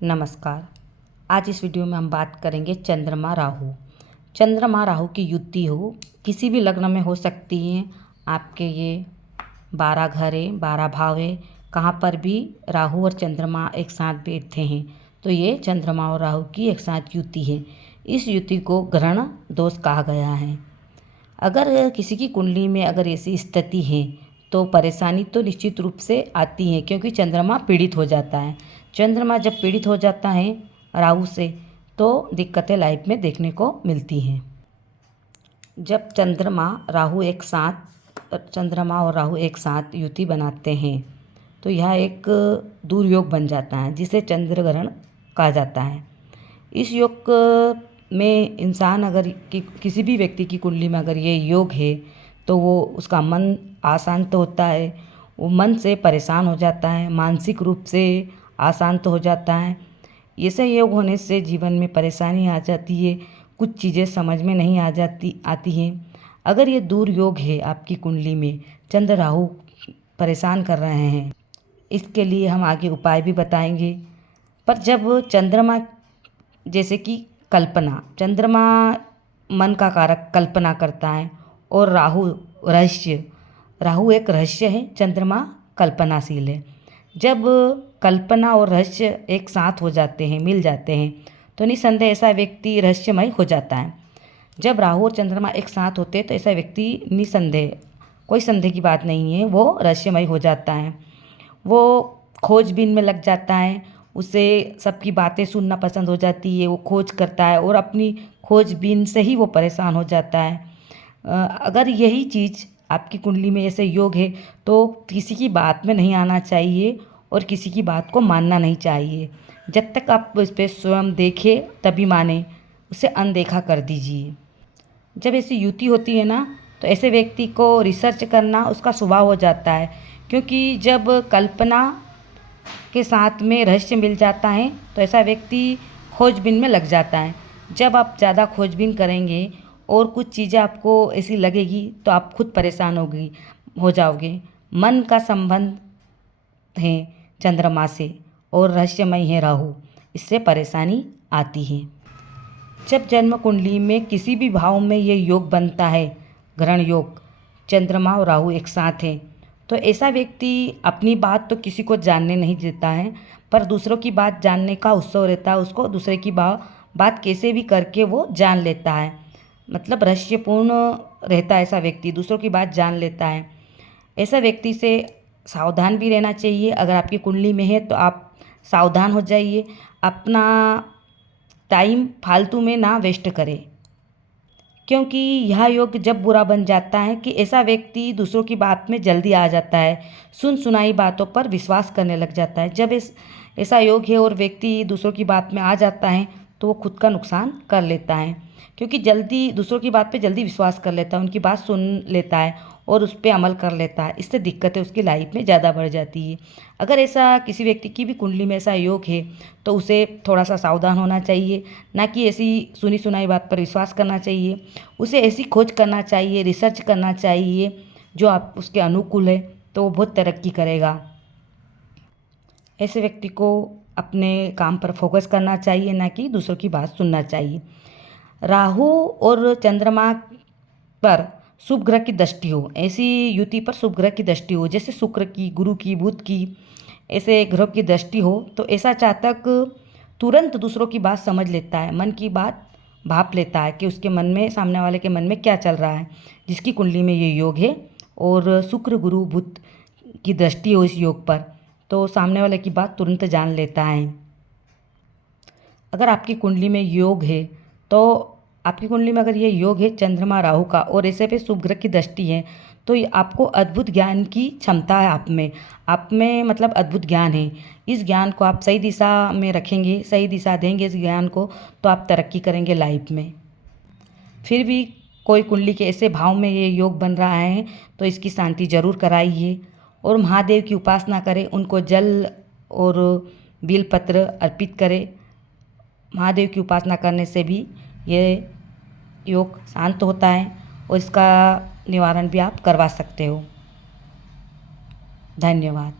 नमस्कार। आज इस वीडियो में हम बात करेंगे चंद्रमा राहु। चंद्रमा राहु की युति हो किसी भी लग्न में हो सकती है। आपके ये 12 घर है, 12 भाव है, कहाँ पर भी राहु और चंद्रमा एक साथ बैठते हैं तो ये चंद्रमा और राहु की एक साथ युति है। इस युति को ग्रहण दोष कहा गया है। अगर किसी की कुंडली में अगर ऐसी स्थिति है तो परेशानी तो निश्चित रूप से आती है, क्योंकि चंद्रमा पीड़ित हो जाता है। चंद्रमा जब पीड़ित हो जाता है राहु से तो दिक्कतें लाइफ में देखने को मिलती हैं। जब चंद्रमा और राहु एक साथ युति बनाते हैं तो यह एक दुर्योग बन जाता है, जिसे चंद्र ग्रहण कहा जाता है। इस योग में इंसान अगर किसी भी व्यक्ति की कुंडली में अगर ये योग है तो वो उसका मन अशांत होता है, वो मन से परेशान हो जाता है, मानसिक रूप से अशांत हो जाता है। ऐसे योग होने से जीवन में परेशानी आ जाती है, कुछ चीज़ें समझ में नहीं आती हैं। अगर ये दूर योग है आपकी कुंडली में, चंद्र राहु परेशान कर रहे हैं, इसके लिए हम आगे उपाय भी बताएंगे। पर जब चंद्रमा जैसे कि कल्पना, चंद्रमा मन का कारक कल्पना करता है और राहु एक रहस्य है, चंद्रमा कल्पनाशील है। जब कल्पना और रहस्य एक साथ हो जाते हैं, मिल जाते हैं, तो निसंदेह ऐसा व्यक्ति रहस्यमय हो जाता है। जब राहु और चंद्रमा एक साथ होते हैं तो ऐसा व्यक्ति निसंदेह, कोई संदेह की बात नहीं है, वो रहस्यमय हो जाता है। वो खोजबीन में लग जाता है, उसे सबकी बातें सुनना पसंद हो जाती है, वो खोज करता है और अपनी खोजबीन से ही वो परेशान हो जाता है। अगर यही चीज़ आपकी कुंडली में ऐसे योग है तो किसी की बात में नहीं आना चाहिए और किसी की बात को मानना नहीं चाहिए। जब तक आप उस पर स्वयं देखें तभी माने, उसे अनदेखा कर दीजिए। जब ऐसी युति होती है ना तो ऐसे व्यक्ति को रिसर्च करना उसका स्वभाव हो जाता है, क्योंकि जब कल्पना के साथ में रहस्य मिल जाता है तो ऐसा व्यक्ति खोजबीन में लग जाता है। जब आप ज़्यादा खोजबीन करेंगे और कुछ चीज़ें आपको ऐसी लगेगी तो आप खुद परेशान हो जाओगे। मन का संबंध है चंद्रमा से और रहस्यमय है राहु, इससे परेशानी आती है। जब जन्म कुंडली में किसी भी भाव में ये योग बनता है, ग्रहण योग, चंद्रमा और राहु एक साथ है, तो ऐसा व्यक्ति अपनी बात तो किसी को जानने नहीं देता है, पर दूसरों की बात जानने का उत्सव रहता है। उसको दूसरे की बात कैसे भी करके वो जान लेता है, मतलब रहस्यपूर्ण रहता है। ऐसा व्यक्ति दूसरों की बात जान लेता है। ऐसा व्यक्ति से सावधान भी रहना चाहिए। अगर आपकी कुंडली में है तो आप सावधान हो जाइए, अपना टाइम फालतू में ना वेस्ट करें, क्योंकि यह योग जब बुरा बन जाता है कि ऐसा व्यक्ति दूसरों की बात में जल्दी आ जाता है, सुन सुनाई बातों पर विश्वास करने लग जाता है। जब ऐसा योग है और व्यक्ति दूसरों की बात में आ जाता है तो वो खुद का नुकसान कर लेता है, क्योंकि जल्दी दूसरों की बात पे जल्दी विश्वास कर लेता है, उनकी बात सुन लेता है और उस पर अमल कर लेता है। इससे दिक्कतें उसकी लाइफ में ज़्यादा बढ़ जाती है। अगर ऐसा किसी व्यक्ति की भी कुंडली में ऐसा योग है तो उसे थोड़ा सा सावधान होना चाहिए, ना कि ऐसी सुनी सुनाई बात पर विश्वास करना चाहिए। उसे ऐसी खोज करना चाहिए, रिसर्च करना चाहिए जो आप उसके अनुकूल है, तो वो बहुत तरक्की करेगा। ऐसे व्यक्ति को अपने काम पर फोकस करना चाहिए, ना कि दूसरों की बात सुनना चाहिए। राहु और चंद्रमा पर शुभ ग्रह की दृष्टि हो, ऐसी युति पर शुभ ग्रह की दृष्टि हो, जैसे शुक्र की, गुरु की, बुध की, ऐसे ग्रह की दृष्टि हो, तो ऐसा जातक तुरंत दूसरों की बात समझ लेता है, मन की बात भाप लेता है कि उसके मन में, सामने वाले के मन में क्या चल रहा है। जिसकी कुंडली में ये योग है और शुक्र, गुरु, बुध की दृष्टि हो इस योग पर, तो सामने वाले की बात तुरंत जान लेता है। अगर आपकी कुंडली में योग है तो आपकी कुंडली में अगर ये योग है चंद्रमा राहु का और ऐसे पे शुभ ग्रह की दृष्टि है, तो ये आपको अद्भुत ज्ञान की क्षमता है आप में मतलब अद्भुत ज्ञान है। इस ज्ञान को आप सही दिशा में रखेंगे, सही दिशा देंगे इस ज्ञान को, तो आप तरक्की करेंगे लाइफ में। फिर भी कोई कुंडली के ऐसे भाव में ये योग बन रहा है तो इसकी शांति जरूर कराइए और महादेव की उपासना करें, उनको जल और बेलपत्र अर्पित करें। महादेव की उपासना करने से भी ये योग शांत होता है और इसका निवारण भी आप करवा सकते हो। धन्यवाद।